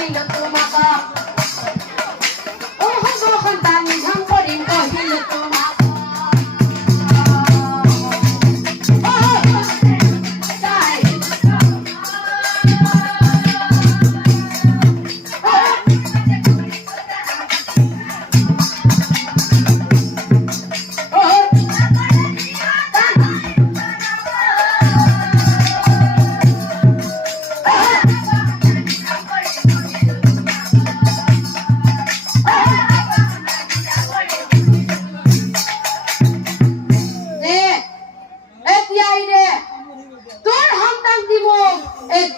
しいなと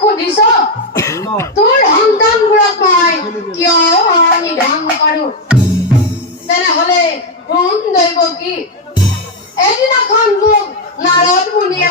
খুদিছ তোৰ সন্তানবোৰক মই কিয় নিধান কৰোঁ তেনেহ'লে কোন দৈৱ কি? এদিনাখন মোক নাৰদ মুনিয়ে